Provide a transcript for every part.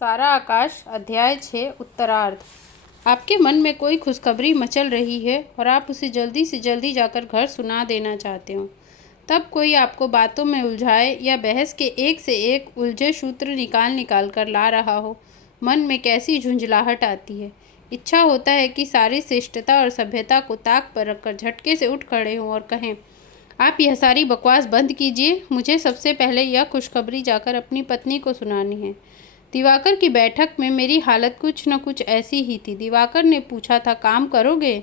सारा आकाश अध्याय 6 उत्तरार्ध। आपके मन में कोई खुशखबरी मचल रही है और आप उसे जल्दी से जल्दी जाकर घर सुना देना चाहते हो। तब कोई आपको बातों में उलझाए या बहस के एक से एक उलझे सूत्र निकाल कर ला रहा हो। मन में कैसी झुंझलाहट आती है। इच्छा होता है कि सारी शिष्टता और सभ्यता को ताक पर रखकर झटके से उठ खड़े हों और कहें, आप यह सारी बकवास बंद कीजिए। मुझे सबसे पहले यह खुशखबरी जाकर अपनी पत्नी को सुनानी है। दिवाकर की बैठक में मेरी हालत कुछ न कुछ ऐसी ही थी। दिवाकर ने पूछा था, काम करोगे?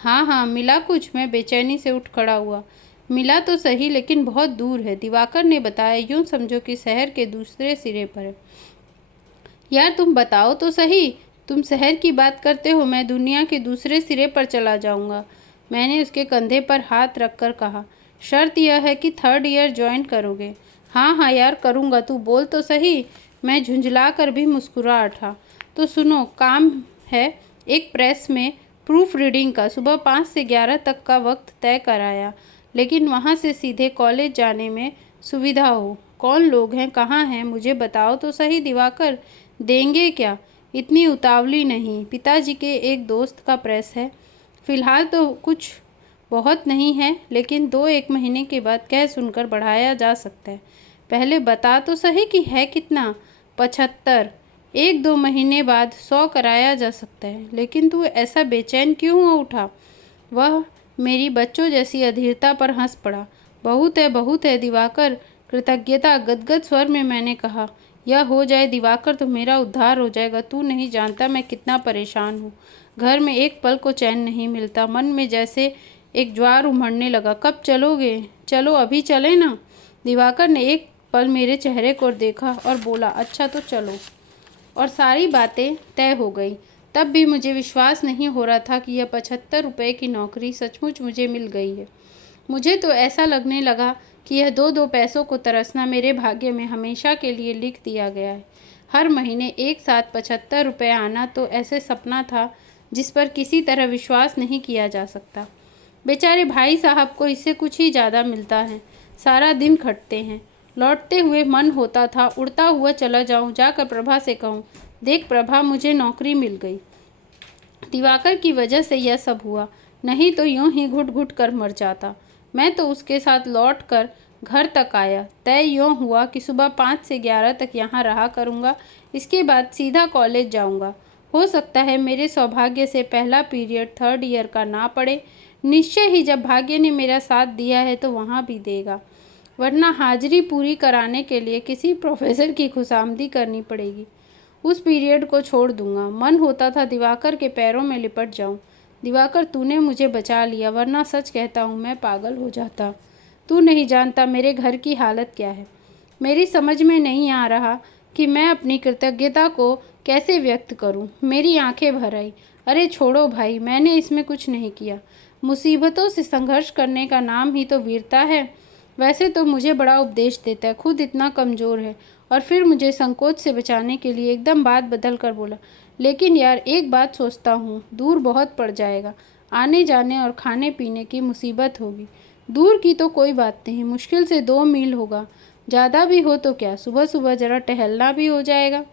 हाँ हाँ, मिला कुछ? मैं बेचैनी से उठ खड़ा हुआ। मिला तो सही, लेकिन बहुत दूर है। दिवाकर ने बताया, यूँ समझो कि शहर के दूसरे सिरे पर है। यार तुम बताओ तो सही, तुम शहर की बात करते हो, मैं दुनिया के दूसरे सिरे पर चला जाऊंगा। मैंने उसके कंधे पर हाथ रखकर कहा, शर्त यह है कि 3rd ईयर ज्वाइन करोगे। हाँ हाँ यार करूँगा, तू बोल तो सही। मैं झुंझला कर भी मुस्कुरा उठा। तो सुनो, काम है एक प्रेस में प्रूफ रीडिंग का। सुबह 5 से 11 तक का वक्त तय कराया, लेकिन वहाँ से सीधे कॉलेज जाने में सुविधा हो। कौन लोग हैं, कहाँ हैं, मुझे बताओ तो सही दिवाकर। देंगे क्या? इतनी उतावली नहीं। पिताजी के एक दोस्त का प्रेस है। फिलहाल तो कुछ बहुत नहीं है, लेकिन 2-1 महीने के बाद कह सुनकर बढ़ाया जा सकता है। पहले बता तो सही कि है कितना? 75। 1-2 महीने बाद 100 कराया जा सकता है। लेकिन तू ऐसा बेचैन क्यों हो उठा? वह मेरी बच्चों जैसी अधीरता पर हंस पड़ा। बहुत है दिवाकर, कृतज्ञता गदगद स्वर में मैंने कहा। यह हो जाए दिवाकर तो मेरा उद्धार हो जाएगा। तू नहीं जानता मैं कितना परेशान हूँ। घर में एक पल को चैन नहीं मिलता। मन में जैसे एक ज्वार उमड़ने लगा। कब चलोगे? चलो अभी चले ना। दिवाकर ने एक पल मेरे चेहरे को देखा और बोला, अच्छा तो चलो। और सारी बातें तय हो गई। तब भी मुझे विश्वास नहीं हो रहा था कि यह 75 रुपये की नौकरी सचमुच मुझे मिल गई है। मुझे तो ऐसा लगने लगा कि यह 2-2 पैसों को तरसना मेरे भाग्य में हमेशा के लिए लिख दिया गया है। हर महीने एक साथ 75 रुपये आना तो ऐसे सपना था जिस पर किसी तरह विश्वास नहीं किया जा सकता। बेचारे भाई साहब को इससे कुछ ही ज़्यादा मिलता है। सारा दिन खटते हैं। लौटते हुए मन होता था उड़ता हुआ चला जाऊं, जाकर प्रभा से कहूं, देख प्रभा, मुझे नौकरी मिल गई। दिवाकर की वजह से यह सब हुआ, नहीं तो यूं ही घुट घुट कर मर जाता। मैं तो उसके साथ लौट कर घर तक आया। तय यूँ हुआ कि सुबह 5 से 11 तक यहाँ रहा करूँगा। इसके बाद सीधा कॉलेज जाऊँगा। हो सकता है मेरे सौभाग्य से पहला पीरियड 3rd ईयर का ना पड़े। निश्चय ही जब भाग्य ने मेरा साथ दिया है तो वहाँ भी देगा, वरना हाजिरी पूरी कराने के लिए किसी प्रोफेसर की खुशामदी करनी पड़ेगी। उस पीरियड को छोड़ दूंगा। मन होता था दिवाकर के पैरों में लिपट जाऊं। दिवाकर, तूने मुझे बचा लिया, वरना सच कहता हूँ मैं पागल हो जाता। तू नहीं जानता मेरे घर की हालत क्या है। मेरी समझ में नहीं आ रहा कि मैं अपनी कृतज्ञता को कैसे व्यक्त करूं। मेरी आंखें भर आई। अरे छोड़ो भाई, मैंने इसमें कुछ नहीं किया। मुसीबतों से संघर्ष करने का नाम ही तो वीरता है। वैसे तो मुझे बड़ा उपदेश देता है, खुद इतना कमज़ोर है। और फिर मुझे संकोच से बचाने के लिए एकदम बात बदल कर बोला, लेकिन यार एक बात सोचता हूँ, दूर बहुत पड़ जाएगा। आने जाने और खाने पीने की मुसीबत होगी। दूर की तो कोई बात नहीं, मुश्किल से 2 मील होगा। ज़्यादा भी हो तो क्या, सुबह सुबह ज़रा टहलना भी हो जाएगा।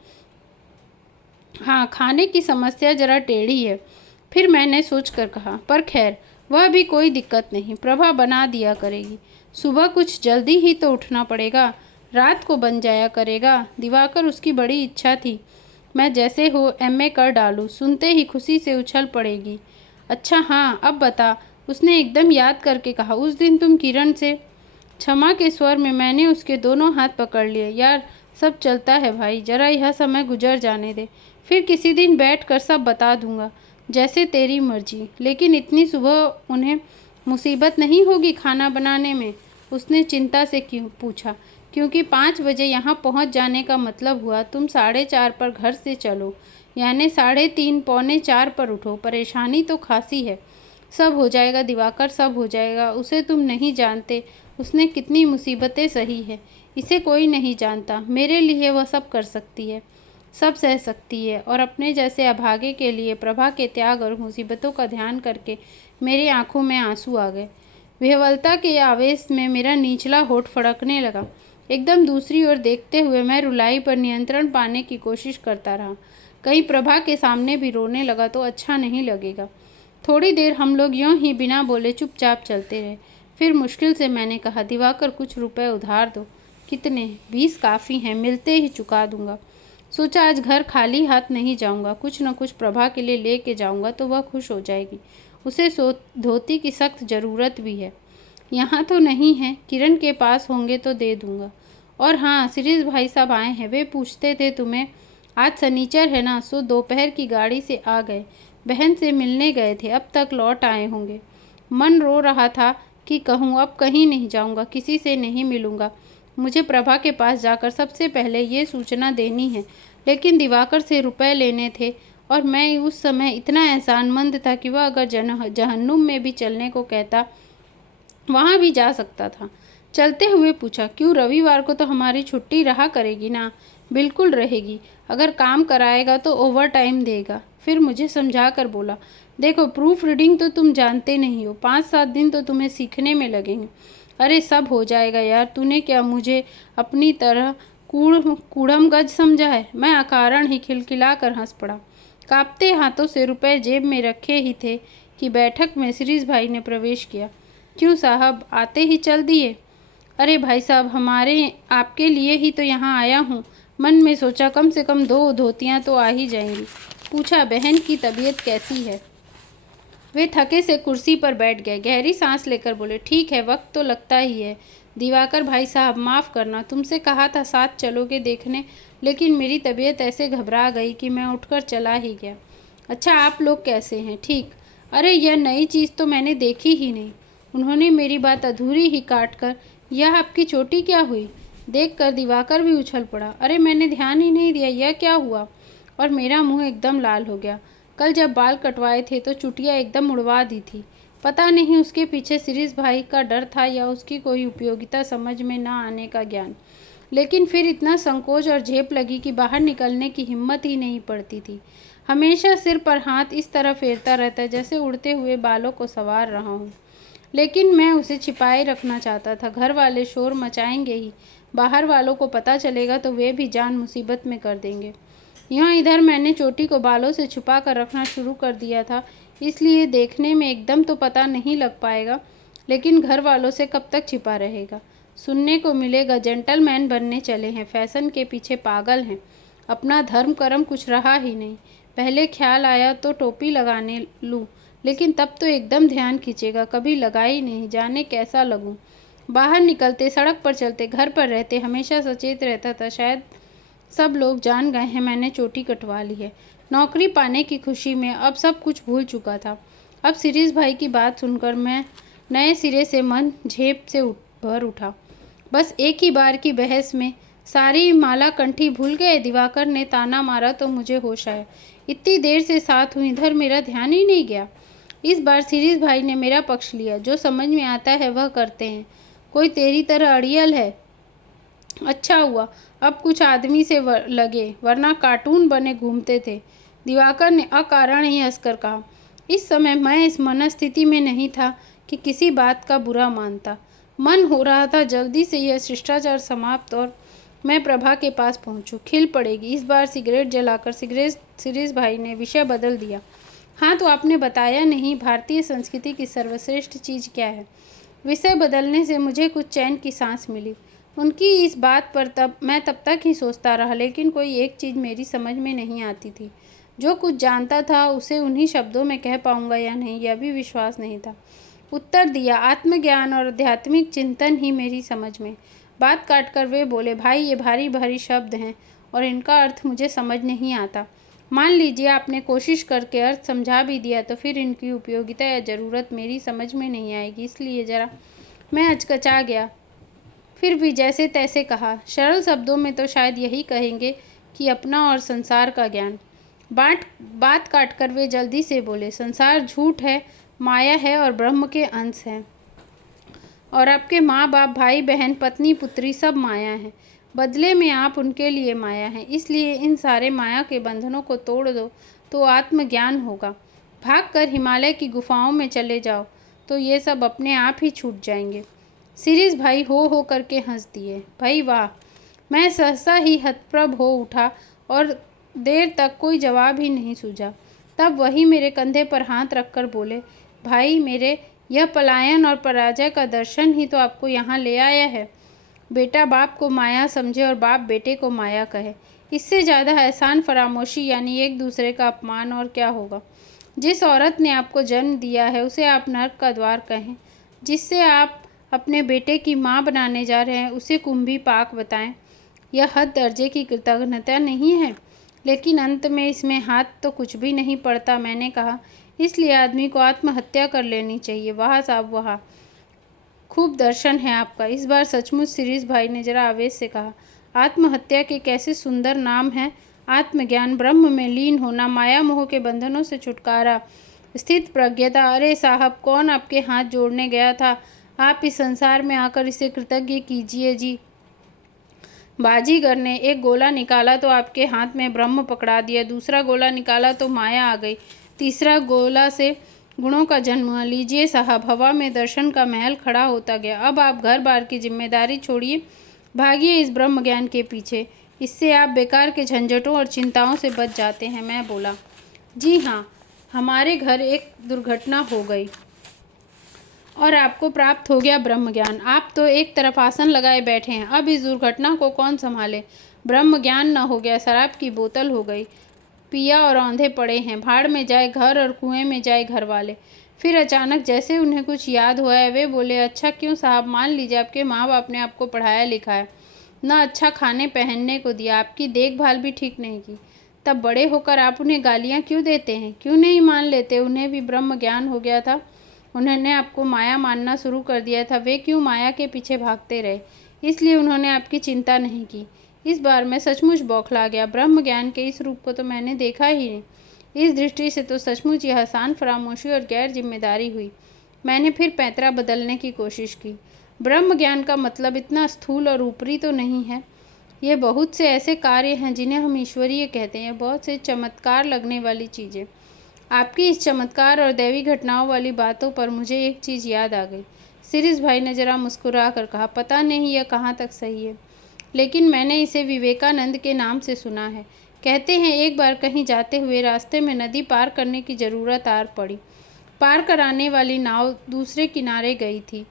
हाँ, खाने की समस्या ज़रा टेढ़ी है। फिर मैंने सोच कर कहा, पर खैर वह भी कोई दिक्कत नहीं, प्रभा बना दिया करेगी। सुबह कुछ जल्दी ही तो उठना पड़ेगा, रात को बन जाया करेगा। दिवाकर, उसकी बड़ी इच्छा थी मैं जैसे हो MA कर डालूं। सुनते ही खुशी से उछल पड़ेगी। अच्छा हाँ, अब बता, उसने एकदम याद करके कहा, उस दिन तुम किरण से। क्षमा के स्वर में मैंने उसके दोनों हाथ पकड़ लिए। यार सब चलता है भाई, जरा यह समय गुजर जाने दे, फिर किसी दिन बैठ कर सब बता दूंगा, जैसे तेरी मर्जी। लेकिन इतनी सुबह उन्हें मुसीबत नहीं होगी खाना बनाने में? उसने चिंता से क्यों पूछा। क्योंकि 5 बजे यहाँ पहुँच जाने का मतलब हुआ तुम 4:30 पर घर से चलो, यानी 3:30 पौने 4 पर उठो। परेशानी तो खासी है। सब हो जाएगा दिवाकर, सब हो जाएगा। उसे तुम नहीं जानते, उसने कितनी मुसीबतें सही है, इसे कोई नहीं जानता। मेरे लिए वह सब कर सकती है, सब सह सकती है। और अपने जैसे अभागे के लिए प्रभा के त्याग और मुसीबतों का ध्यान करके मेरी आंखों में आंसू आ गए। विह्वलता के आवेश में मेरा निचला होठ फड़कने लगा। एकदम दूसरी ओर देखते हुए मैं रुलाई पर नियंत्रण पाने की कोशिश करता रहा। कहीं प्रभा के सामने भी रोने लगा तो अच्छा नहीं लगेगा। थोड़ी देर हम लोग यूं ही बिना बोले चुपचाप चलते रहे। फिर मुश्किल से मैंने कहा, दिवाकर कुछ रुपए उधार दो। कितने? 20 काफ़ी हैं, मिलते ही चुका दूंगा। सोचा आज घर खाली हाथ नहीं जाऊंगा, कुछ न कुछ प्रभा के लिए लेके जाऊंगा तो वह खुश हो जाएगी। उसे धोती की सख्त ज़रूरत भी है। यहाँ तो नहीं है, किरण के पास होंगे तो दे दूंगा। और हाँ, शिरीष भाई साहब आए हैं, वे पूछते थे तुम्हें। आज सनीचर है ना, सो दोपहर की गाड़ी से आ गए। बहन से मिलने गए थे, अब तक लौट आए होंगे। मन रो रहा था कि कहूँ अब कहीं नहीं जाऊंगा, किसी से नहीं मिलूंगा। मुझे प्रभा के पास जाकर सबसे पहले ये सूचना देनी है, लेकिन दिवाकर से रुपए लेने थे और मैं उस समय इतना एहसानमंद था कि वह अगर जहन्नुम में भी चलने को कहता वहाँ भी जा सकता था। चलते हुए पूछा, क्यों, रविवार को तो हमारी छुट्टी रहा करेगी ना? बिल्कुल रहेगी, अगर काम कराएगा तो ओवर टाइम देगा। फिर मुझे समझा कर बोला, देखो प्रूफ रीडिंग तो तुम जानते नहीं हो, 5-7 दिन तो तुम्हें सीखने में लगेंगे। अरे सब हो जाएगा यार, तूने क्या मुझे अपनी तरह कूड़म गज समझा है? मैं अकारण ही खिलखिला कर हंस पड़ा। कांपते हाथों से रुपए जेब में रखे ही थे कि बैठक में शिरीष भाई ने प्रवेश किया। क्यों साहब, आते ही चल दिए? अरे भाई साहब, हमारे आपके लिए ही तो यहाँ आया हूँ। मन में सोचा कम से कम 2 धोतियाँ तो आ ही जाएंगी। पूछा, बहन की तबीयत कैसी है? वे थके से कुर्सी पर बैठ गए, गहरी सांस लेकर बोले, ठीक है, वक्त तो लगता ही है। दिवाकर भाई साहब, माफ़ करना, तुमसे कहा था साथ चलोगे देखने, लेकिन मेरी तबीयत ऐसे घबरा गई कि मैं उठकर चला ही गया। अच्छा, आप लोग कैसे हैं? ठीक। अरे यह नई चीज़ तो मैंने देखी ही नहीं। उन्होंने मेरी बात अधूरी ही काट कर, यह आपकी चोटी क्या हुई? देखकर दिवाकर भी उछल पड़ा। अरे मैंने ध्यान ही नहीं दिया, यह क्या हुआ? और मेरा मुंह एकदम लाल हो गया। कल जब बाल कटवाए थे तो चुटिया एकदम उड़वा दी थी। पता नहीं उसके पीछे शिरीष भाई का डर था या उसकी कोई उपयोगिता समझ में न आने का ज्ञान, लेकिन फिर इतना संकोच और झेप लगी कि बाहर निकलने की हिम्मत ही नहीं पड़ती थी। हमेशा सिर पर हाथ इस तरह फेरता रहता जैसे उड़ते हुए बालों को संवार रहा हूँ, लेकिन मैं उसे छिपाए रखना चाहता था। घर वाले शोर मचाएंगे ही, बाहर वालों को पता चलेगा तो वे भी जान मुसीबत में कर देंगे। यहाँ इधर मैंने चोटी को बालों से छुपा कर रखना शुरू कर दिया था, इसलिए देखने में एकदम तो पता नहीं लग पाएगा, लेकिन घर वालों से कब तक छिपा रहेगा। सुनने को मिलेगा जेंटलमैन बनने चले हैं, फैशन के पीछे पागल हैं, अपना धर्म कर्म कुछ रहा ही नहीं। पहले ख्याल आया तो टोपी लगाने लूँ, लेकिन तब तो एकदम ध्यान खींचेगा, कभी लगाई नहीं, जाने कैसा लगूं। बाहर निकलते, सड़क पर चलते, घर पर रहते हमेशा सचेत रहता था। शायद सब लोग जान गए हैं मैंने चोटी कटवा ली है। नौकरी पाने की खुशी में अब सब कुछ भूल चुका था। अब शिरीष भाई की बात सुनकर मैं नए सिरे से मन झेप से भर उठा। बस एक ही बार की बहस में सारी माला कंठी भूल गए। दिवाकर ने ताना मारा तो मुझे होश आया। इतनी देर से साथ हूँ, इधर मेरा ध्यान ही नहीं गया। इस बार शिरीष भाई ने मेरा पक्ष लिया। जो समझ में आता है वह करते हैं, कोई तेरी तरह अड़ियल है। अच्छा हुआ अब कुछ आदमी से लगे, वरना कार्टून बने घूमते थे। दिवाकर ने अकारण ही हंसकर कहा। इस समय मैं इस मनस्थिति में नहीं था कि किसी बात का बुरा मानता। मन हो रहा था जल्दी से यह शिष्टाचार समाप्त और मैं प्रभा के पास पहुंचूं, खिल पड़ेगी। इस बार सिगरेट जलाकर शिरीष भाई ने विषय बदल दिया। हाँ, तो आपने बताया नहीं, भारतीय संस्कृति की सर्वश्रेष्ठ चीज़ क्या है? विषय बदलने से मुझे कुछ चैन की सांस मिली। उनकी इस बात पर मैं तब तक ही सोचता रहा, लेकिन कोई एक चीज़ मेरी समझ में नहीं आती थी। जो कुछ जानता था उसे उन्हीं शब्दों में कह पाऊंगा या नहीं, यह भी विश्वास नहीं था। उत्तर दिया, आत्मज्ञान और आध्यात्मिक चिंतन ही मेरी समझ में। बात काटकर वे बोले, भाई ये भारी भारी शब्द हैं और इनका अर्थ मुझे समझ नहीं आता। मान लीजिए आपने कोशिश करके अर्थ समझा भी दिया तो फिर इनकी उपयोगिता या ज़रूरत मेरी समझ में नहीं आएगी, इसलिए ज़रा मैं हचकचा गया। फिर भी जैसे तैसे कहा, सरल शब्दों में तो शायद यही कहेंगे कि अपना और संसार का ज्ञान। बात काटकर वे जल्दी से बोले, संसार झूठ है, माया है और ब्रह्म के अंश हैं, और आपके माँ बाप, भाई बहन, पत्नी पुत्री सब माया है। बदले में आप उनके लिए माया हैं, इसलिए इन सारे माया के बंधनों को तोड़ दो तो आत्मज्ञान होगा। भागकर हिमालय की गुफाओं में चले जाओ तो ये सब अपने आप ही छूट जाएंगे। शिरीष भाई हो करके हंस दिए। भाई वाह! मैं सहसा ही हतप्रभ हो उठा और देर तक कोई जवाब ही नहीं सूझा। तब वही मेरे कंधे पर हाथ रखकर बोले, भाई मेरे, यह पलायन और पराजय का दर्शन ही तो आपको यहाँ ले आया है। बेटा बाप को माया समझे और बाप बेटे को माया कहे, इससे ज़्यादा एहसान फरामोशी यानी एक दूसरे का अपमान और क्या होगा। जिस औरत ने आपको जन्म दिया है उसे आप नर्क का द्वार कहें, जिससे आप अपने बेटे की माँ बनाने जा रहे हैं उसे कुंभी पाक बताएं। यह हद दर्जे की कृतज्ञता नहीं है, लेकिन अंत में इसमें हाथ तो कुछ भी नहीं पड़ता। मैंने कहा, इसलिए आदमी को आत्महत्या कर लेनी चाहिए। वाह साहब वाह, खूब दर्शन है आपका। इस बार सचमुच शिरीष भाई ने जरा आवेश से कहा, आत्महत्या के कैसे सुंदर नाम हैं। आत्मज्ञान, ब्रह्म में लीन होना, माया मोह के बंधनों से छुटकारा, स्थित प्रज्ञता। अरे साहब, कौन आपके हाथ जोड़ने गया था? आप इस संसार में आकर इसे कृतज्ञ कीजिए जी। बाजीगर ने एक गोला निकाला तो आपके हाथ में ब्रह्म पकड़ा दिया, दूसरा गोला निकाला तो माया आ गई, तीसरा गोला से गुणों का जन्म हुआ। लीजिए साहब, हवा में दर्शन का महल खड़ा होता गया। अब आप घर बार की जिम्मेदारी छोड़िए, भागिए इस ब्रह्म ज्ञान के पीछे। इससे आप बेकार के झंझटों और चिंताओं से बच जाते हैं। मैं बोला, जी हाँ, हमारे घर एक दुर्घटना हो गई और आपको प्राप्त हो गया ब्रह्म ज्ञान। आप तो एक तरफ आसन लगाए बैठे हैं, अब इस दुर्घटना को कौन संभाले। ब्रह्म ज्ञान न हो गया, शराब की बोतल हो गई, पिया और औंधे पड़े हैं। भाड़ में जाए घर और कुएं में जाए घर वाले। फिर अचानक जैसे उन्हें कुछ याद हुआ है, वे बोले, अच्छा क्यों साहब, मान लीजिए आपके माँ बाप ने आपको पढ़ाया लिखाया, ना अच्छा खाने पहनने को दिया, आपकी देखभाल भी ठीक नहीं की, तब बड़े होकर आप उन्हें गालियाँ क्यों देते हैं? क्यों नहीं मान लेते? उन्हें भी ब्रह्म ज्ञान हो गया था, उन्होंने आपको माया मानना शुरू कर दिया था, वे क्यों माया के पीछे भागते रहे? इसलिए उन्होंने आपकी चिंता नहीं की। इस बार मैं सचमुच बौखला गया। ब्रह्म ज्ञान के इस रूप को तो मैंने देखा ही नहीं। इस दृष्टि से तो सचमुच यह आसान फरामोशी और गैर जिम्मेदारी हुई। मैंने फिर पैंतरा बदलने की कोशिश की। ब्रह्म ज्ञान का मतलब इतना स्थूल और ऊपरी तो नहीं है। ये बहुत से ऐसे कार्य हैं जिन्हें हम ईश्वरीय कहते हैं, बहुत से चमत्कार लगने वाली चीज़ें। आपकी इस चमत्कार और दैवी घटनाओं वाली बातों पर मुझे एक चीज़ याद आ गई। शिरीष भाई ने जरा मुस्कुरा कर कहा, पता नहीं यह कहाँ तक सही है, लेकिन मैंने इसे विवेकानंद के नाम से सुना है। कहते हैं एक बार कहीं जाते हुए रास्ते में नदी पार करने की ज़रूरत आ पड़ी। पार कराने वाली नाव दूसरे किनारे गई थी।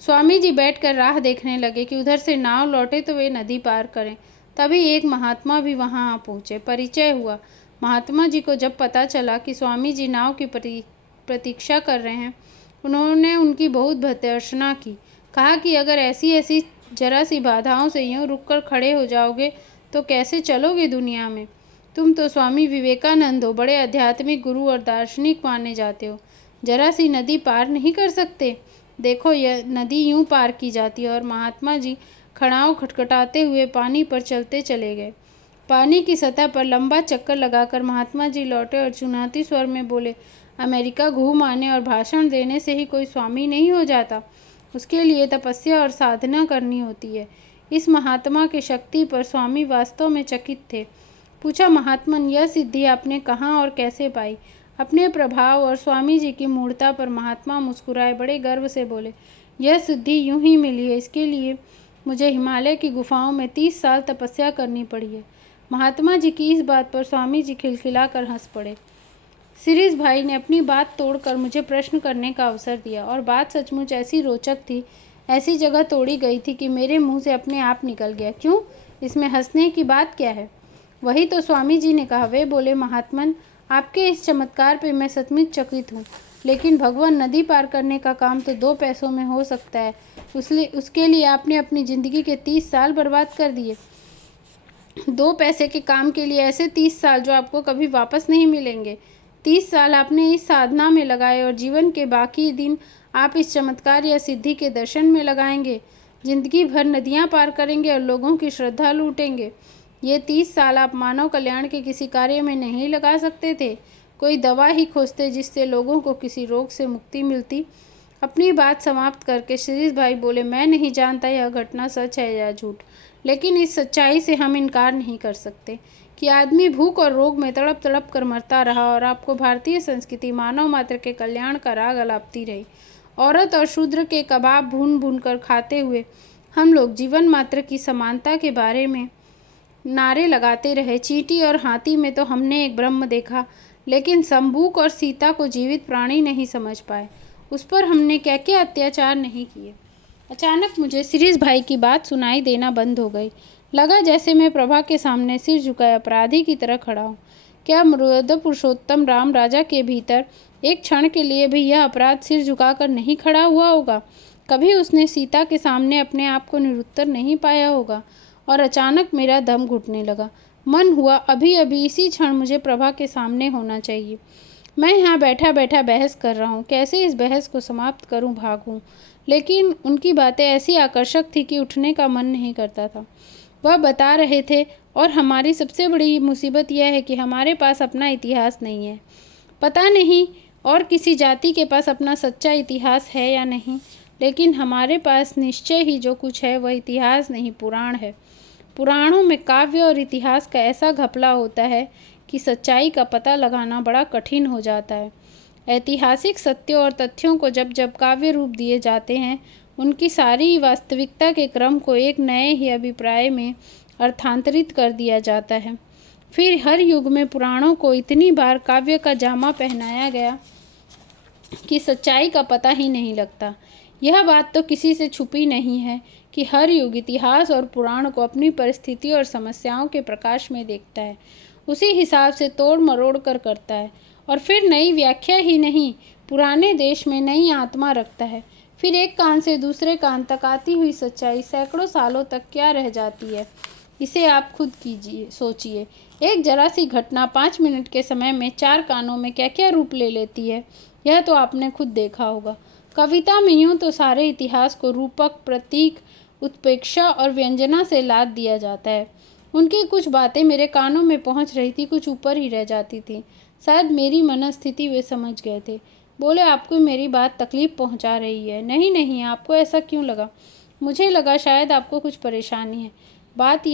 स्वामी जी बैठकर राह देखने लगे कि उधर से नाव लौटे तो वे नदी पार करें। तभी एक महात्मा भी वहां आ पहुँचे। परिचय हुआ। महात्मा जी को जब पता चला कि स्वामी जी नाव की प्रतीक्षा कर रहे हैं, उन्होंने उनकी बहुत भर्त्सना की। कहा कि अगर ऐसी ऐसी जरा सी बाधाओं से यूं रुककर खड़े हो जाओगे तो कैसे चलोगे दुनिया में? तुम तो स्वामी विवेकानंद हो, बड़े आध्यात्मिक गुरु और दार्शनिक माने जाते हो, जरा सी नदी पार नहीं कर सकते? देखो, यह नदी यूं पार की जाती है। और महात्मा जी खड़ाऊ खटखटाते हुए पानी पर चलते चले गए। पानी की सतह पर लंबा चक्कर लगाकर महात्मा जी लौटे और चुनौती स्वर में बोले, अमेरिका घूम आने और भाषण देने से ही कोई स्वामी नहीं हो जाता, उसके लिए तपस्या और साधना करनी होती है। इस महात्मा की शक्ति पर स्वामी वास्तव में चकित थे। पूछा, महात्मन, यह सिद्धि आपने कहाँ और कैसे पाई? अपने प्रभाव और स्वामी जी की मूर्ता पर महात्मा मुस्कुराए, बड़े गर्व से बोले, यह सिद्धि यूं ही मिली है, इसके लिए मुझे हिमालय की गुफाओं में 30 साल तपस्या करनी पड़ी है। महात्मा जी की इस बात पर स्वामी जी खिलखिलाकर हंस पड़े। शिरीष भाई ने अपनी बात तोड़कर मुझे प्रश्न करने का अवसर दिया, और बात सचमुच ऐसी रोचक थी, ऐसी जगह तोड़ी गई थी कि मेरे मुंह से अपने आप निकल गया। क्यों? इसमें हंसने की बात क्या है? वही तो स्वामी जी ने कहा। वे बोले, महात्मन, आपके इस चमत्कार पे मैं सचमुच चकित हूँ, लेकिन भगवान, नदी पार करने का काम तो 2 पैसों में हो सकता है, उसके लिए आपने अपनी ज़िंदगी के 30 साल बर्बाद कर दिए। 2 पैसे के काम के लिए ऐसे 30 साल जो आपको कभी वापस नहीं मिलेंगे। 30 साल आपने इस साधना में लगाए और जीवन के बाकी दिन आप इस चमत्कार या सिद्धि के दर्शन में लगाएंगे। जिंदगी भर नदियाँ पार करेंगे और लोगों की श्रद्धा लूटेंगे। ये 30 साल आप मानव कल्याण के किसी कार्य में नहीं लगा सकते थे? कोई दवा ही खोजते जिससे लोगों को किसी रोग से मुक्ति मिलती। अपनी बात समाप्त करके शिरीष भाई बोले, मैं नहीं जानता यह घटना सच है या झूठ, लेकिन इस सच्चाई से हम इनकार नहीं कर सकते कि आदमी भूख और रोग में तड़प तड़प कर मरता रहा और आपको भारतीय संस्कृति मानव मात्र के कल्याण का राग अलापती रही औरत और शूद्र के कबाब भून भून कर खाते हुए हम लोग जीवन मात्र की समानता के बारे में नारे लगाते रहे। चींटी और हाथी में तो हमने एक ब्रह्म देखा, लेकिन शंभूक और सीता को जीवित प्राणी नहीं समझ पाए। उस पर हमने क्या क्या अत्याचार नहीं किए। अचानक मुझे शिरीष भाई की बात सुनाई देना बंद हो गई। लगा जैसे मैं प्रभा के सामने सिर झुकाए अपराधी की तरह खड़ा हूँ। क्या मृद पुरुषोत्तम राम राजा के भीतर एक क्षण के लिए भी यह अपराध सिर झुकाकर नहीं खड़ा हुआ होगा? कभी उसने सीता के सामने अपने आप को निरुत्तर नहीं पाया होगा? और अचानक मेरा दम घुटने लगा। मन हुआ अभी अभी इसी क्षण मुझे प्रभा के सामने होना चाहिए। मैं यहाँ बैठा बैठा बहस कर रहा हूँ, कैसे इस बहस को समाप्त करूँ, भागूँ? लेकिन उनकी बातें ऐसी आकर्षक थी कि उठने का मन नहीं करता था। वह बता रहे थे, और हमारी सबसे बड़ी मुसीबत यह है कि हमारे पास अपना इतिहास नहीं है। पता नहीं और किसी जाति के पास अपना सच्चा इतिहास है या नहीं, लेकिन हमारे पास निश्चय ही जो कुछ है वह इतिहास नहीं, पुराण है। पुराणों में काव्य और इतिहास का ऐसा घपला होता है कि सच्चाई का पता लगाना बड़ा कठिन हो जाता है। ऐतिहासिक सत्यों और तथ्यों को जब जब काव्य रूप दिए जाते हैं, उनकी सारी वास्तविकता के क्रम को एक नए ही अभिप्राय में अर्थांतरित कर दिया जाता है। फिर हर युग में पुराणों को इतनी बार काव्य का जामा पहनाया गया कि सच्चाई का पता ही नहीं लगता। यह बात तो किसी से छुपी नहीं है कि हर युग इतिहास और पुराण को अपनी परिस्थिति और समस्याओं के प्रकाश में देखता है, उसी हिसाब से तोड़ मरोड़ कर करता है, और फिर नई व्याख्या ही नहीं, पुराने देश में नई आत्मा रखता है। फिर एक कान से दूसरे कान तक आती हुई सच्चाई सैकड़ों सालों तक क्या रह जाती है, इसे आप खुद कीजिए, सोचिए। एक जरा सी घटना 5 मिनट के समय में 4 कानों में क्या क्या रूप ले लेती है, यह तो आपने खुद देखा होगा। कविता में यूँ तो सारे इतिहास को रूपक, प्रतीक, उत्प्रेक्षा और व्यंजना से लाद दिया जाता है। उनकी कुछ बातें मेरे कानों में पहुंच रही थी, कुछ ऊपर ही रह जाती थी। शायद मेरी मनस्थिति वे समझ गए थे। बोले, आपको मेरी बात तकलीफ पहुंचा रही है? नहीं नहीं, आपको ऐसा क्यों लगा? मुझे लगा शायद आपको कुछ परेशानी है। बात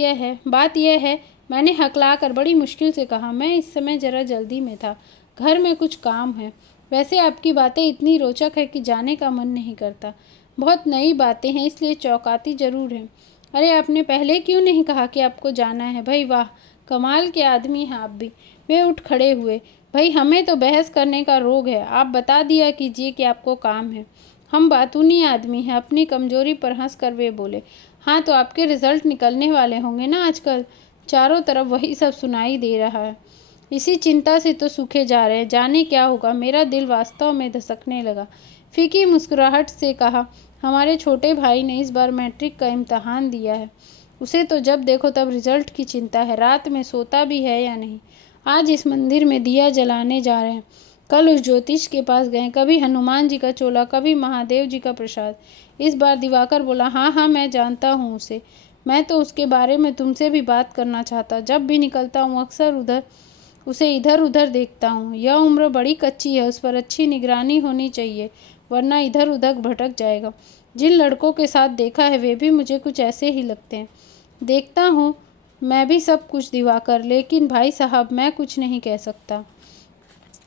यह है, मैंने हकला कर बड़ी मुश्किल से कहा। मैं इस समय जरा जल्दी में था, घर में कुछ काम है। वैसे आपकी बातें इतनी रोचक है कि जाने का मन नहीं करता। बहुत नई बातें हैं, इसलिए चौंकाती जरूर हैं। अरे, आपने पहले क्यों नहीं कहा कि आपको जाना है? भाई वाह, कमाल के आदमी हैं आप भी। वे उठ खड़े हुए। भाई, हमें तो बहस करने का रोग है, आप बता दिया कीजिए कि आपको काम है। हम बातूनी आदमी हैं। अपनी कमजोरी पर हंस कर वे बोले, हाँ तो आपके रिजल्ट निकलने वाले होंगे ना आजकल? चारों तरफ वही सब सुनाई दे रहा है। इसी चिंता से तो सूखे जा रहे हैं, जाने क्या होगा। मेरा दिल वास्तव में धसकने लगा। फीकी मुस्कुराहट से कहा, हमारे छोटे भाई ने इस बार मैट्रिक का इम्तहान दिया है। उसे तो जब देखो तब रिजल्ट की चिंता है। रात में सोता भी है या नहीं। आज इस मंदिर में दिया जलाने जा रहे हैं, कल उस ज्योतिष के पास गए, कभी हनुमान जी का चोला, कभी महादेव जी का प्रसाद। इस बार दिवाकर बोला, हाँ हाँ, मैं जानता हूँ उसे। मैं तो उसके बारे में तुमसे भी बात करना चाहता। जब भी निकलता हूँ अक्सर उसे इधर उधर देखता हूँ। यह उम्र बड़ी कच्ची है, उस पर अच्छी निगरानी होनी चाहिए, वरना इधर उधर भटक जाएगा। जिन लड़कों के साथ देखा है वे भी मुझे कुछ ऐसे ही लगते हैं। देखता हूँ मैं भी सब कुछ दिवाकर, लेकिन भाई साहब मैं कुछ नहीं कह सकता।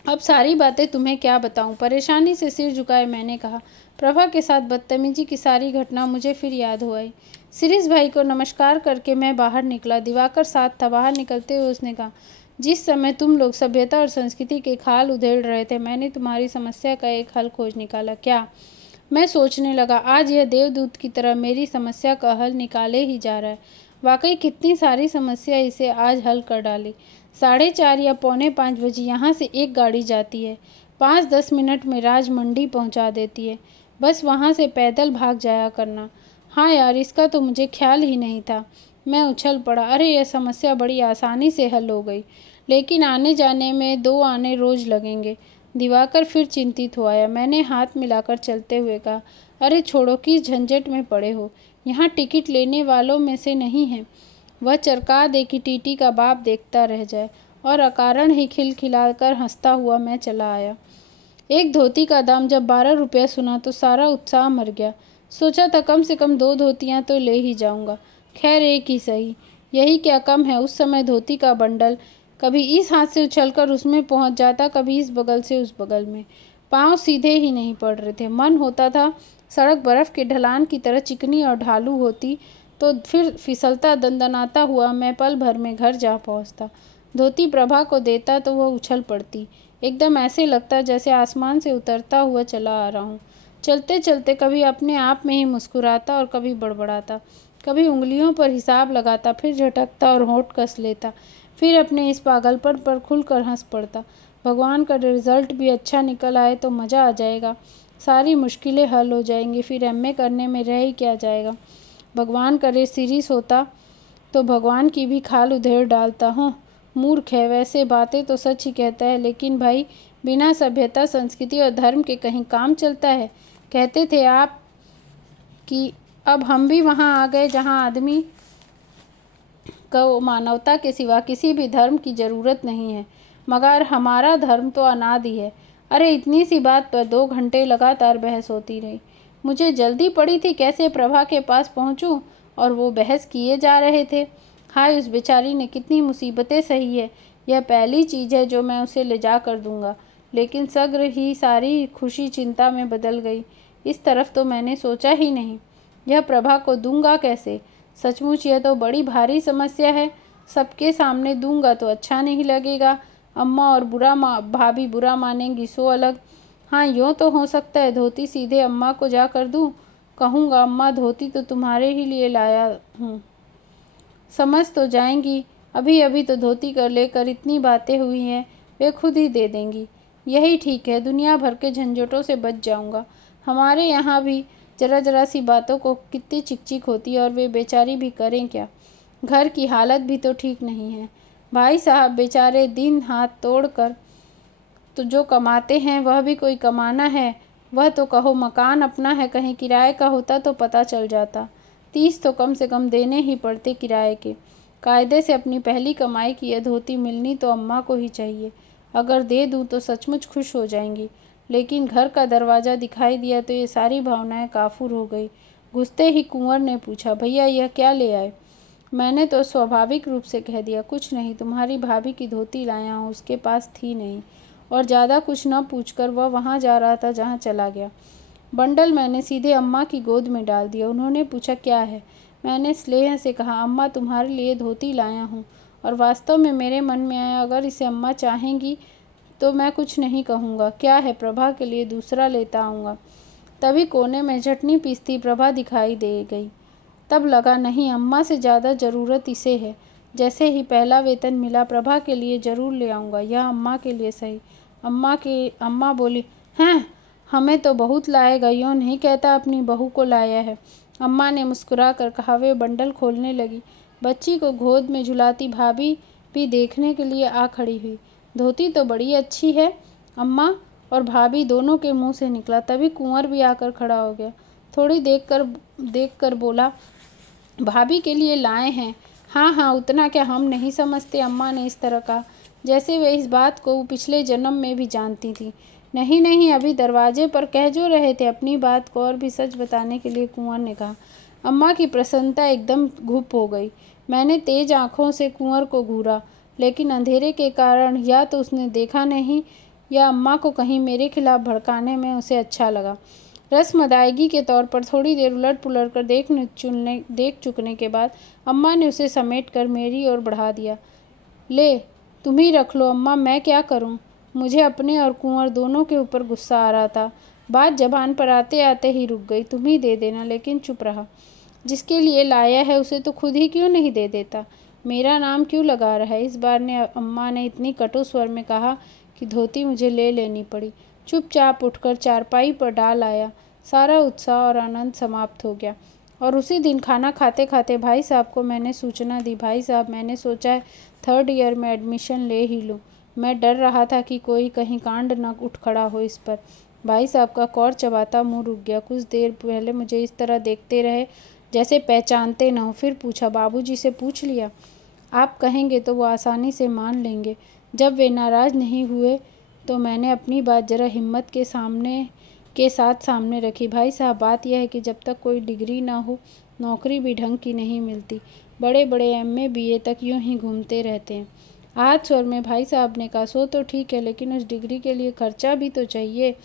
अब सारी बातें तुम्हें क्या बताऊं? परेशानी से सिर झुकाए मैंने कहा। प्रभा के साथ बदतमीजी की सारी घटना मुझे फिर याद हो आई। शिरीष भाई को नमस्कार करके मैं बाहर निकला। दिवाकर साथ था। बाहर निकलते हुए उसने कहा, जिस समय तुम लोग सभ्यता और संस्कृति के खाल उधेड़ रहे थे, मैंने तुम्हारी समस्या का एक हल खोज निकाला। क्या? मैं सोचने लगा, आज यह देवदूत की तरह मेरी समस्या का हल निकाले ही जा रहा है। वाकई कितनी सारी समस्या इसे आज हल कर डाली। 4:30 या 4:45 बजे यहाँ से एक गाड़ी जाती है, 5-10 मिनट में राज मंडी पहुँचा देती है। बस वहाँ से पैदल भाग जाया करना। हाँ यार, इसका तो मुझे ख्याल ही नहीं था। मैं उछल पड़ा। अरे, यह समस्या बड़ी आसानी से हल हो गई, लेकिन आने जाने में 2 आने रोज लगेंगे। दिवाकर फिर चिंतित हो आया। मैंने हाथ मिलाकर चलते हुए कहा, अरे छोड़ो, किस झंझट में पड़े हो। यहाँ टिकट लेने वालों में से नहीं है। वह चरका दे कि टीटी का बाप देखता रह जाए। और अकारण ही खिलखिलाकर हंसता हुआ मैं चला आया। एक धोती का दाम जब 12 रुपया सुना तो सारा उत्साह मर गया। सोचा था कम से कम 2 धोतियाँ तो ले ही जाऊँगा। खैर, एक ही सही, यही क्या कम है। उस समय धोती का बंडल कभी इस हाथ से उछलकर उसमें पहुंच जाता, कभी इस बगल से उस बगल में। पाँव सीधे ही नहीं पड़ रहे थे। मन होता था सड़क बर्फ़ के ढलान की तरह चिकनी और ढालू होती तो फिर फिसलता दंदनाता हुआ मैं पल भर में घर जा पहुंचता। धोती प्रभा को देता तो वह उछल पड़ती। एकदम ऐसे लगता जैसे आसमान से उतरता हुआ चला आ रहा हूँ। चलते चलते कभी अपने आप में ही मुस्कुराता और कभी बड़बड़ाता, कभी उंगलियों पर हिसाब लगाता, फिर झटकता और होंठ कस लेता, फिर अपने इस पागलपन पर खुलकर हंस पड़ता। भगवान का रिजल्ट भी अच्छा निकल आए तो मज़ा आ जाएगा, सारी मुश्किलें हल हो जाएंगी, फिर एमए करने में रह ही क्या जाएगा। भगवान करे सीरियस होता तो भगवान की भी खाल उधेड़ डालता हूँ। मूर्ख है, वैसे बातें तो सच ही कहता है, लेकिन भाई बिना सभ्यता संस्कृति और धर्म के कहीं काम चलता है। कहते थे आप कि अब हम भी वहाँ आ गए जहाँ आदमी को मानवता के सिवा किसी भी धर्म की ज़रूरत नहीं है, मगर हमारा धर्म तो अनादि है। अरे इतनी सी बात पर 2 घंटे लगातार बहस होती रही। मुझे जल्दी पड़ी थी कैसे प्रभा के पास पहुंचूं और वो बहस किए जा रहे थे। हाय उस बेचारी ने कितनी मुसीबतें सही है। यह पहली चीज़ है जो मैं उसे ले जा कर दूंगा, लेकिन सग्र ही सारी खुशी चिंता में बदल गई। इस तरफ तो मैंने सोचा ही नहीं। यह प्रभा को दूंगा कैसे? सचमुच यह तो बड़ी भारी समस्या है। सबके सामने दूंगा तो अच्छा नहीं लगेगा, अम्मा और भाभी बुरा मानेंगी सो अलग। हाँ यूँ तो हो सकता है धोती सीधे अम्मा को जा कर दूँ। कहूँगा अम्मा धोती तो तुम्हारे ही लिए लाया हूँ, समझ तो जाएंगी। अभी अभी तो धोती कर लेकर इतनी बातें हुई हैं, वे खुद ही दे देंगी। यही ठीक है, दुनिया भर के झंझटों से बच जाऊंगा। हमारे यहाँ भी जरा जरा सी बातों को कितनी चिकचिक होती है और वे बेचारी भी करें क्या। घर की हालत भी तो ठीक नहीं है। भाई साहब बेचारे दिन हाथ तोड़ कर तो जो कमाते हैं वह भी कोई कमाना है। वह तो कहो मकान अपना है, कहीं किराए का होता तो पता चल जाता। 30 तो कम से कम देने ही पड़ते किराए के। कायदे से अपनी पहली कमाई की यह धोती मिलनी तो अम्मा को ही चाहिए। अगर दे दूँ तो सचमुच खुश हो जाएंगी, लेकिन घर का दरवाज़ा दिखाई दिया तो ये सारी भावनाएं काफूर हो गई। घुसते ही कुंवर ने पूछा, भैया यह क्या ले आए? मैंने तो स्वाभाविक रूप से कह दिया, कुछ नहीं, तुम्हारी भाभी की धोती लाया हूँ, उसके पास थी नहीं। और ज़्यादा कुछ न पूछकर वह वहाँ जा रहा था जहाँ चला गया। बंडल मैंने सीधे अम्मा की गोद में डाल दिया। उन्होंने पूछा क्या है? मैंने स्नेह से कहा, अम्मा तुम्हारे लिए धोती लाया हूँ। और वास्तव में मेरे मन में आया अगर इसे अम्मा चाहेंगी तो मैं कुछ नहीं कहूँगा। क्या है, प्रभा के लिए दूसरा लेता आऊँगा। तभी कोने में चटनी पीसती प्रभा दिखाई दे गई। तब लगा नहीं, अम्मा से ज़्यादा ज़रूरत इसे है। जैसे ही पहला वेतन मिला प्रभा के लिए ज़रूर ले आऊँगा, यह अम्मा के लिए सही। अम्मा बोली, हैं हमें तो बहुत लाएगा, यूँ नहीं कहता अपनी बहू को लाया है। अम्मा ने मुस्कुरा कर कहा। वे बंडल खोलने लगी। बच्ची को गोद में झुलाती भाभी भी देखने के लिए आ खड़ी हुई। धोती तो बड़ी अच्छी है अम्मा, और भाभी दोनों के मुंह से निकला। तभी कुंवर भी आकर खड़ा हो गया। थोड़ी देख कर बोला, भाभी के लिए लाए हैं। हाँ हाँ, उतना क्या हम नहीं समझते? अम्मा ने इस तरह कहा जैसे वे इस बात को पिछले जन्म में भी जानती थी। नहीं नहीं, अभी दरवाजे पर कह जो रहे थे अपनी बात को और भी सच बताने के लिए, कुंवर ने कहा। अम्मा की प्रसन्नता एकदम घुप हो गई। मैंने तेज आंखों से कुंवर को घूरा, लेकिन अंधेरे के कारण या तो उसने देखा नहीं या अम्मा को कहीं मेरे खिलाफ भड़काने में उसे अच्छा लगा। रस्म अदायगी के तौर पर थोड़ी देर उलट पुलट कर देख चुकने के बाद अम्मा ने उसे समेट कर मेरी ओर बढ़ा दिया। ले तुम ही रख लो अम्मा, मैं क्या करूं? मुझे अपने और कुंवर दोनों के ऊपर गुस्सा आ रहा था। बात जबान पर आते आते ही रुक गई। तुम ही दे देना, लेकिन चुप रहा। जिसके लिए लाया है उसे तो खुद ही क्यों नहीं दे देता? मेरा नाम क्यों लगा रहा है? इस बार ने अम्मा ने इतनी कटु स्वर में कहा कि धोती मुझे ले लेनी पड़ी। चुपचाप उठकर चारपाई पर डाल आया। सारा उत्साह और आनंद समाप्त हो गया। और उसी दिन खाना खाते खाते भाई साहब को मैंने सूचना दी। भाई साहब, मैंने सोचा है 3rd ईयर में एडमिशन ले ही लूँ। मैं डर रहा था कि कोई कहीं कांड न उठ खड़ा हो इस पर। भाई साहब का कौर चबाता मुंह रुक गया। कुछ देर पहले मुझे इस तरह देखते रहे जैसे पहचानते न हो। फिर पूछा, बाबूजी से पूछ लिया? आप कहेंगे तो वो आसानी से मान लेंगे। जब वे नाराज़ नहीं हुए तो मैंने अपनी बात जरा हिम्मत के साथ सामने रखी। भाई साहब, बात यह है कि जब तक कोई डिग्री ना हो नौकरी भी ढंग की नहीं मिलती। बड़े बड़े MA BA तक यूँ ही घूमते रहते हैं। आज स्वर में भाई साहब ने कहा, सो तो ठीक है, लेकिन उस डिग्री के लिए खर्चा भी तो चाहिए।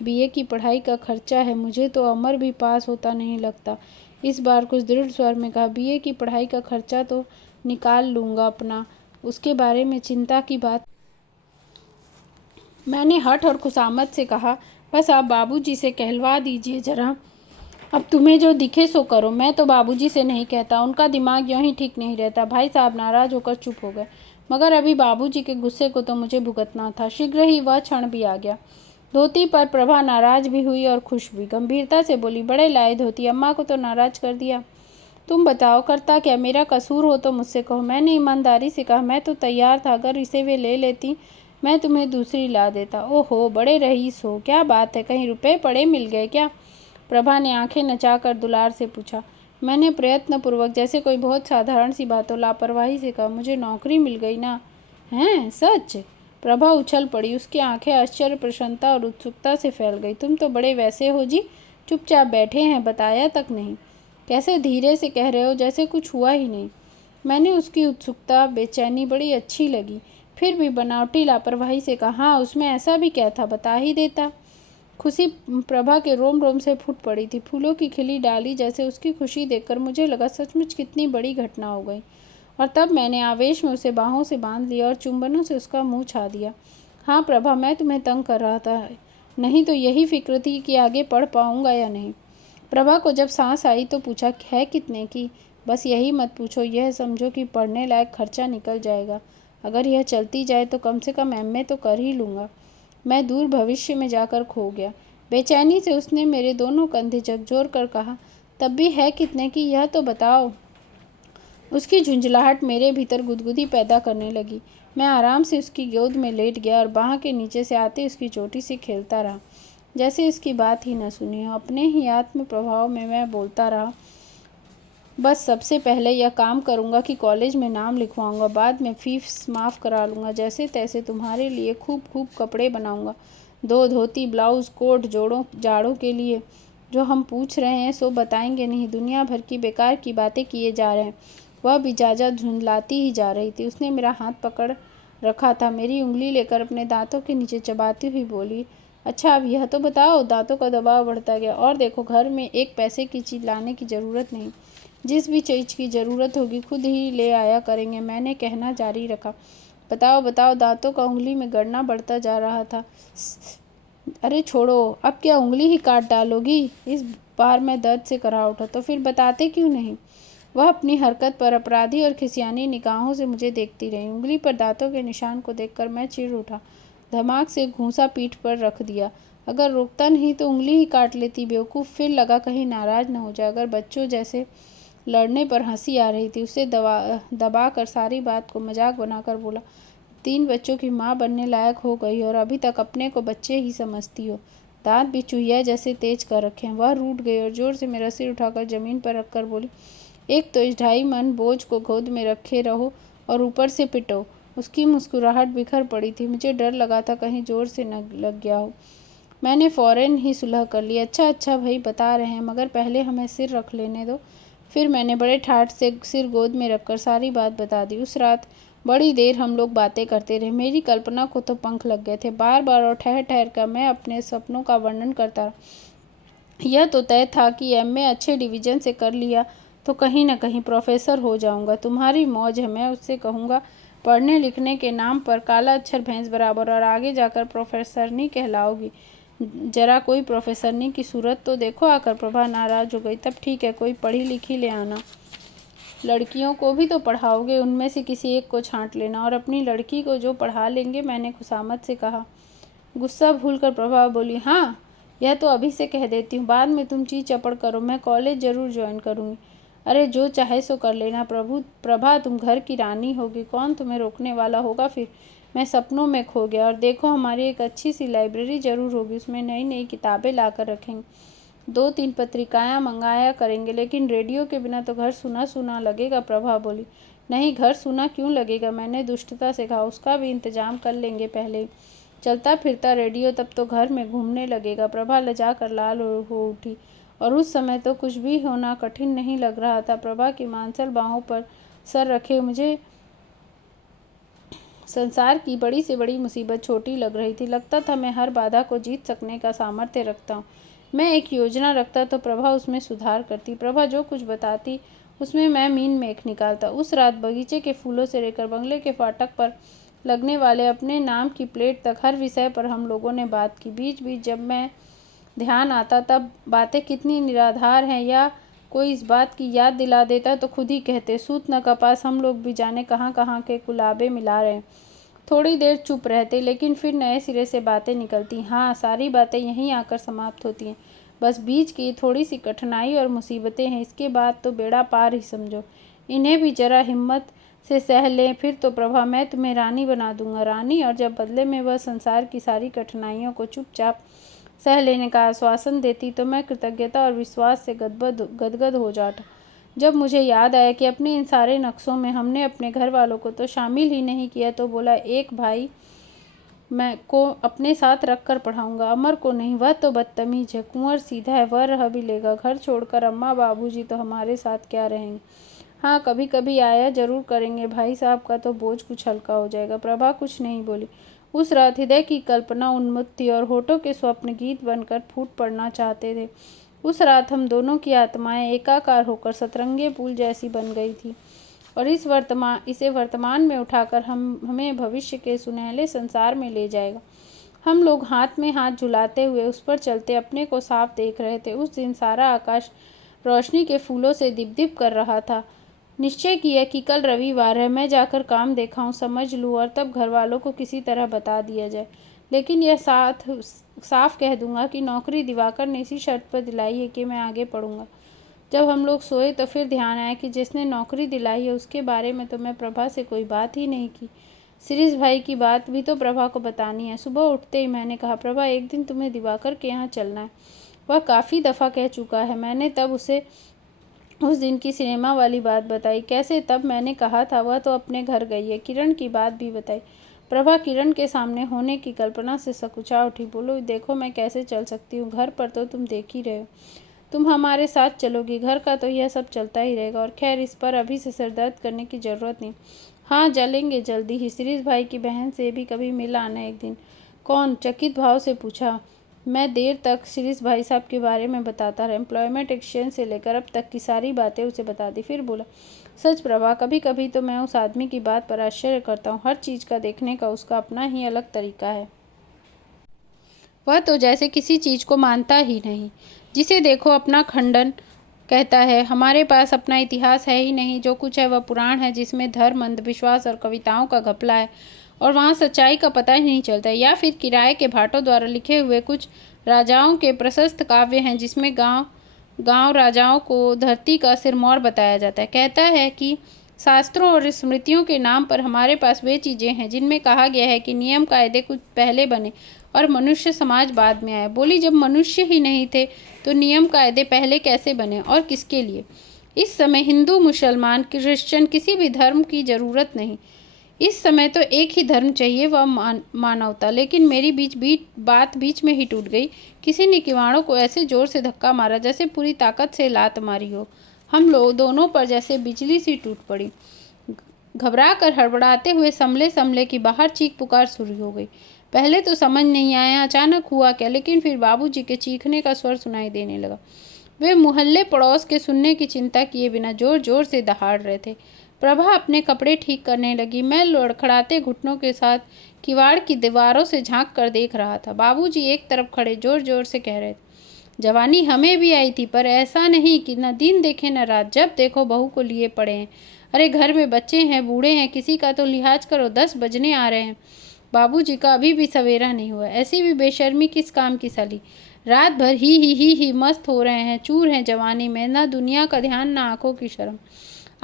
बीए की पढ़ाई का खर्चा है, मुझे तो अमर भी पास होता नहीं लगता। इस बार कुछ दृढ़ स्वर में कहा, बीए की पढ़ाई का खर्चा तो निकाल लूँगा अपना, उसके बारे में चिंता की बात। मैंने हठ और खुशामद से कहा, बस आप बाबूजी से कहलवा दीजिए जरा, अब तुम्हें जो दिखे सो करो। मैं तो बाबूजी से नहीं कहता, उनका दिमाग यूं ही ठीक नहीं रहता। भाई साहब नाराज होकर चुप हो गए, मगर अभी बाबूजी के गुस्से को तो मुझे भुगतना था। शीघ्र ही वह क्षण भी आ गया। धोती पर प्रभा नाराज भी हुई और खुश भी। गंभीरता से बोली, बड़े लाए धोती, अम्मा को तो नाराज कर दिया। तुम बताओ, करता क्या? मेरा कसूर हो तो मुझसे कहो। मैंने ईमानदारी से कहा, मैं तो तैयार था, अगर इसे वे ले लेती मैं तुम्हें दूसरी ला देता। ओहो, बड़े रईस हो, क्या बात है, कहीं रुपए पड़े मिल गए क्या? प्रभा ने आंखें नचाकर दुलार से पूछा। मैंने प्रयत्नपूर्वक, जैसे कोई बहुत साधारण सी बात हो, लापरवाही से कहा, मुझे नौकरी मिल गई ना। हैं, सच? प्रभा उछल पड़ी, उसकी आंखें आश्चर्य, प्रसन्नता और उत्सुकता से फैल गई। तुम तो बड़े वैसे हो जी, चुपचाप बैठे हैं, बताया तक नहीं। कैसे धीरे से कह रहे हो, जैसे कुछ हुआ ही नहीं। मैंने उसकी उत्सुकता, बेचैनी बड़ी अच्छी लगी, फिर भी बनावटी लापरवाही से कहा, हाँ, उसमें ऐसा भी क्या था, बता ही देता। खुशी प्रभा के रोम रोम से फूट पड़ी थी, फूलों की खिली डाली जैसे। उसकी खुशी देखकर मुझे लगा सचमुच कितनी बड़ी घटना हो गई, और तब मैंने आवेश में उसे बाहों से बांध लिया और चुंबनों से उसका मुंह छा दिया। हाँ प्रभा, मैं तुम्हें तंग कर रहा था, नहीं तो यही फिक्र थी कि आगे पढ़ पाऊंगा या नहीं। प्रभा को जब सांस आई तो पूछा, है कितने की? बस यही मत पूछो, यह समझो कि पढ़ने लायक खर्चा निकल जाएगा। अगर यह चलती जाए तो कम से कम एमए तो कर ही लूँगा। मैं दूर भविष्य में जाकर खो गया। बेचैनी से उसने मेरे दोनों कंधे झकझोर कर कहा, तब भी है कितने की, यह तो बताओ। उसकी झुंझलाहट मेरे भीतर गुदगुदी पैदा करने लगी। मैं आराम से उसकी गोद में लेट गया और बाह के नीचे से आते उसकी चोटी से खेलता रहा, जैसे इसकी बात ही न सुनी हो। अपने ही आत्म प्रभाव में मैं बोलता रहा, बस सबसे पहले यह काम करूंगा कि कॉलेज में नाम लिखवाऊंगा, बाद में फीस माफ़ करा लूँगा, जैसे तैसे तुम्हारे लिए खूब खूब कपड़े बनाऊंगा, 2 धोती, ब्लाउज, कोट जोड़ों जाड़ों के लिए। जो हम पूछ रहे हैं सो बताएंगे नहीं, दुनिया भर की बेकार की बातें किए जा रहे हैं। वह भी जाजा झुंझलाती ही जा रही थी। उसने मेरा हाथ पकड़ रखा था, मेरी उंगली लेकर अपने दांतों के नीचे चबाती हुई बोली, अच्छा अब यह तो बताओ। दांतों का दबाव बढ़ता गया। और देखो, घर में एक पैसे की चीज़ लाने की ज़रूरत नहीं, जिस भी चीज़ की ज़रूरत होगी खुद ही ले आया करेंगे। मैंने कहना जारी रखा, बताओ बताओ। दांतों का उंगली में गड़ना बढ़ता जा रहा था। अरे छोड़ो, अब क्या उंगली ही काट डालोगी? इस बार मैं दर्द से कराह उठा। तो फिर बताते क्यों नहीं? वह अपनी हरकत पर अपराधी और खिसियानी निगाहों से मुझे देखती रही। उंगली पर दांतों के निशान को देखकर मैं चिढ़ उठा, धमाक से घूंसा पीठ पर रख दिया। अगर रोकता नहीं तो उंगली ही काट लेती, बेवकूफ़। फिर लगा कहीं नाराज़ न हो जाए। अगर बच्चों जैसे लड़ने पर हंसी आ रही थी, उसे दबा कर सारी बात को मजाक बनाकर बोला, 3 बच्चों की माँ बनने लायक हो गई और अभी तक अपने को बच्चे ही समझती हो। दांत भी चूहिया जैसे तेज कर रखे हैं। वह रूठ गई और जोर से मेरा सिर उठाकर जमीन पर रखकर बोली, एक तो इस 2.5 मन बोझ को गोद में रखे रहो और ऊपर से पिटो। उसकी मुस्कुराहट बिखर पड़ी थी। मुझे डर लगा था कहीं जोर से न लग गया हो। मैंने फौरन ही सुलह कर ली, अच्छा अच्छा भाई, बता रहे हैं, मगर पहले हमें सिर रख लेने दो। फिर मैंने बड़े ठाठ से सिर गोद में रखकर सारी बात बता दी। उस रात बड़ी देर हम लोग बातें करते रहे। मेरी कल्पना को तो पंख लग गए थे। बार बार और ठहर ठहर कर मैं अपने सपनों का वर्णन करता रहा। यह तो तय था कि एमए अच्छे डिवीज़न से कर लिया तो कहीं न कहीं प्रोफेसर हो जाऊंगा। तुम्हारी मौज है, मैं उससे कहूँगा, पढ़ने लिखने के नाम पर काला अक्षर भैंस बराबर, और आगे जाकर प्रोफेसरनी कहलाओगी। जरा कोई प्रोफेसरनी की सूरत तो देखो आकर। प्रभा नाराज हो गई। तब ठीक है, कोई पढ़ी लिखी ले आना। लड़कियों को भी तो पढ़ाओगे, उनमें से किसी एक को छांट लेना, और अपनी लड़की को जो पढ़ा लेंगे। मैंने खुशामद से कहा। गुस्सा भूलकर प्रभा बोली, हाँ, यह तो अभी से कह देती हूँ, बाद में तुम ची चपड़ करो। मैं कॉलेज ज़रूर ज्वाइन करूँगी। अरे जो चाहे सो कर लेना प्रभा, तुम घर की रानी होगी, कौन तुम्हें रोकने वाला होगा फिर। मैं सपनों में खो गया। और देखो, हमारी एक अच्छी सी लाइब्रेरी ज़रूर होगी, उसमें नई नई किताबें ला कर रखेंगे, 2-3 पत्रिकाएँ मंगाया करेंगे। लेकिन रेडियो के बिना तो घर सूना सूना लगेगा। प्रभा बोली, नहीं, घर सूना क्यों लगेगा? मैंने दुष्टता से कहा, उसका भी इंतजाम कर लेंगे पहले ही। चलता फिरता रेडियो तब तो घर में घूमने लगेगा। प्रभा लजा कर लाल हो उठी, और उस समय तो कुछ भी होना कठिन नहीं लग रहा था। प्रभा की मांसल बाहों पर सर रखे मुझे संसार की बड़ी से बड़ी मुसीबत छोटी लग रही थी। लगता था मैं हर बाधा को जीत सकने का सामर्थ्य रखता हूँ। मैं एक योजना रखता तो प्रभा उसमें सुधार करती। प्रभा जो कुछ बताती उसमें मैं मीन मेख निकालता। उस रात बगीचे के फूलों से लेकर बंगले के फाटक पर लगने वाले अपने नाम की प्लेट तक हर विषय पर हम लोगों ने बात की। बीच बीच जब मैं ध्यान आता तब बातें कितनी निराधार हैं या कोई इस बात की याद दिला देता तो खुद ही कहते, सूत न कपास, हम लोग भी जाने कहाँ कहाँ के कुलाबे मिला रहे हैं। थोड़ी देर चुप रहते, लेकिन फिर नए सिरे से बातें निकलती। हाँ, सारी बातें यहीं आकर समाप्त होती हैं। बस बीच की थोड़ी सी कठिनाई और मुसीबतें हैं, इसके बाद तो बेड़ा पार ही समझो। इन्हें भी जरा हिम्मत से सह लें, फिर तो प्रभा मैं तुम्हें रानी बना दूंगा, रानी। और जब बदले में वह संसार की सारी कठिनाइयों को चुपचाप सह लेने का आश्वासन देती तो मैं कृतज्ञता और विश्वास से गदगद हो जाता। जब मुझे याद आया कि अपने इन सारे नक्शों में हमने अपने घर वालों को तो शामिल ही नहीं किया, तो बोला, एक भाई मैं को अपने साथ रख कर पढ़ाऊँगा, अमर को नहीं, वह तो बदतमीज है, कुंवर सीधा है, वह रह भी लेगा। घर छोड़कर अम्मा बाबूजी तो हमारे साथ क्या रहेंगे। हाँ, कभी कभी आया जरूर करेंगे, भाई साहब का तो बोझ कुछ हल्का हो जाएगा। प्रभा कुछ नहीं बोली। उस रात हृदय की कल्पना उन्मुक्त थी और होठों के स्वप्न गीत बनकर फूट पड़ना चाहते थे। उस रात हम दोनों की आत्माएं एकाकार होकर सतरंगे फूल जैसी बन गई थी और इसे वर्तमान में उठाकर हमें भविष्य के सुनहले संसार में ले जाएगा। हम लोग हाथ में हाथ झुलाते हुए उस पर चलते अपने को साफ देख रहे थे। उस दिन सारा आकाश रोशनी के फूलों से दिप कर रहा था। निश्चय किया कि कल रविवार है, मैं जाकर काम देखाऊं, समझ लूँ और तब घर वालों को किसी तरह बता दिया जाए। लेकिन यह साफ कह दूंगा कि नौकरी दिवाकर ने इसी शर्त पर दिलाई है कि मैं आगे पढ़ूंगा। जब हम लोग सोए तो फिर ध्यान आया कि जिसने नौकरी दिलाई है उसके बारे में तो मैं प्रभा से कोई बात ही नहीं की। शिरीष भाई की बात भी तो प्रभा को बतानी है। सुबह उठते ही मैंने कहा, प्रभा एक दिन तुम्हें दिवाकर के यहाँ चलना है। वह काफ़ी दफ़ा कह चुका है। मैंने तब उसे उस दिन की सिनेमा वाली बात बताई। कैसे? तब मैंने कहा था वह तो अपने घर गई है। किरण की बात भी बताई। प्रभा किरण के सामने होने की कल्पना से सकुचा उठी। बोलो, देखो मैं कैसे चल सकती हूँ, घर पर तो तुम देख ही रहे हो, तुम हमारे साथ चलोगी, घर का तो यह सब चलता ही रहेगा। और खैर, इस पर अभी से सरदर्द करने की ज़रूरत नहीं। हाँ, चलेंगे जल्दी ही। शिरीष भाई की बहन से भी कभी मिल आना एक दिन। कौन? चकित भाव से पूछा। मैं देर तक शिरीष भाई साहब के बारे में बताता रहा। एम्प्लॉयमेंट एक्सचेंज से लेकर अब तक की सारी बातें उसे बता दी। फिर बोला, सच प्रभा, कभी कभी तो मैं उस आदमी की बात पर आश्चर्य करता हूँ। हर चीज़ का देखने का उसका अपना ही अलग तरीका है। वह तो जैसे किसी चीज़ को मानता ही नहीं। जिसे देखो अपना खंडन कहता है। हमारे पास अपना इतिहास है ही नहीं। जो कुछ है वह पुराण है, जिसमें धर्म, अंधविश्वास और कविताओं का घपला है और वहाँ सच्चाई का पता ही नहीं चलता। या फिर किराए के भाटों द्वारा लिखे हुए कुछ राजाओं के प्रशस्त काव्य हैं, जिसमें गांव राजाओं को धरती का सिरमौर बताया जाता है। कहता है कि शास्त्रों और स्मृतियों के नाम पर हमारे पास वे चीज़ें हैं जिनमें कहा गया है कि नियम कायदे कुछ पहले बने और मनुष्य समाज बाद में आया। बोली, जब मनुष्य ही नहीं थे तो नियम कायदे पहले कैसे बने और किसके लिए? इस समय हिंदू, मुसलमान, क्रिश्चियन किसी भी धर्म की ज़रूरत नहीं। इस समय तो एक ही धर्म चाहिए, वह मानवता। लेकिन मेरी बात बीच में ही टूट गई। किसी ने किवाड़ों को ऐसे जोर से धक्का मारा जैसे पूरी ताकत से लात मारी हो। हम लोग दोनों पर जैसे बिजली सी टूट पड़ी। घबरा कर हड़बड़ाते हुए समले की बाहर चीख पुकार शुरू हो गई। पहले तो समझ नहीं आया अचानक हुआ क्या, लेकिन फिर बाबूजी के चीखने का स्वर सुनाई देने लगा। वे मोहल्ले पड़ोस के सुनने की चिंता किए बिना जोर जोर से दहाड़ रहे थे। प्रभा अपने कपड़े ठीक करने लगी। मैं लड़खड़ाते घुटनों के साथ किवाड़ की दीवारों से झांक कर देख रहा था। बाबूजी एक तरफ खड़े जोर जोर से कह रहे थे, जवानी हमें भी आई थी, पर ऐसा नहीं कि न दिन देखे न रात, जब देखो बहू को लिए पड़े हैं। अरे घर में बच्चे हैं, बूढ़े हैं, किसी का तो लिहाज करो, 10 बजने आ रहे हैं। बाबूजी का अभी भी सवेरा नहीं हुआ। ऐसी भी बेशर्मी किस काम की साली? रात भर ही मस्त हो रहे हैं, चूर हैं जवानी में, ना दुनिया का ध्यान ना आंखों की शर्म।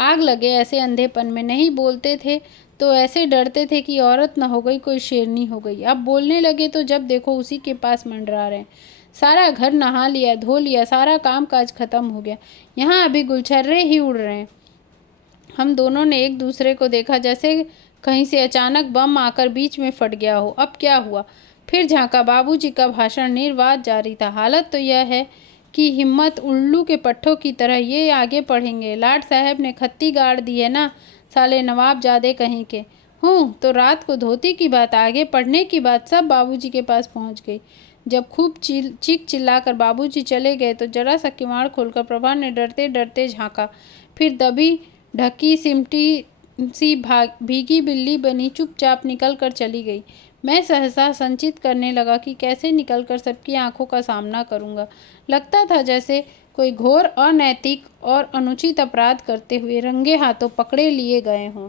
आग लगे ऐसे अंधेपन में। नहीं बोलते थे तो ऐसे डरते थे कि औरत न हो गई कोई शेरनी हो गई। अब बोलने लगे तो जब देखो उसी के पास मंडरा रहे हैं। सारा घर नहा लिया, धो लिया, सारा काम काज खत्म हो गया, यहाँ अभी गुलछर्रे ही उड़ रहे हैं। हम दोनों ने एक दूसरे को देखा जैसे कहीं से अचानक बम आकर बीच में फट गया हो। अब क्या हुआ? फिर झांका। बाबूजी का भाषण निर्वात जारी था। हालत तो यह है कि हिम्मत उल्लू के पट्ठों की तरह ये आगे पढ़ेंगे। लाट साहब ने खत्ती गाड़ दी है ना, साले नवाबजादे कहीं के। हूँ तो रात को धोती की बात आगे पढ़ने की बात सब बाबूजी के पास पहुँच गई। जब खूब चीख चिल्लाकर बाबूजी चले गए तो जरा सा किवाड़ खोलकर प्रभा ने डरते डरते झाँका। फिर दबी ढकी सिमटी सी भीगी बिल्ली बनी चुपचाप निकल कर चली गई। मैं सहसा संचित करने लगा कि कैसे निकलकर सबकी आंखों का सामना करूंगा। लगता था जैसे कोई घोर अनैतिक और अनुचित अपराध करते हुए रंगे हाथों पकड़े लिए गए हों।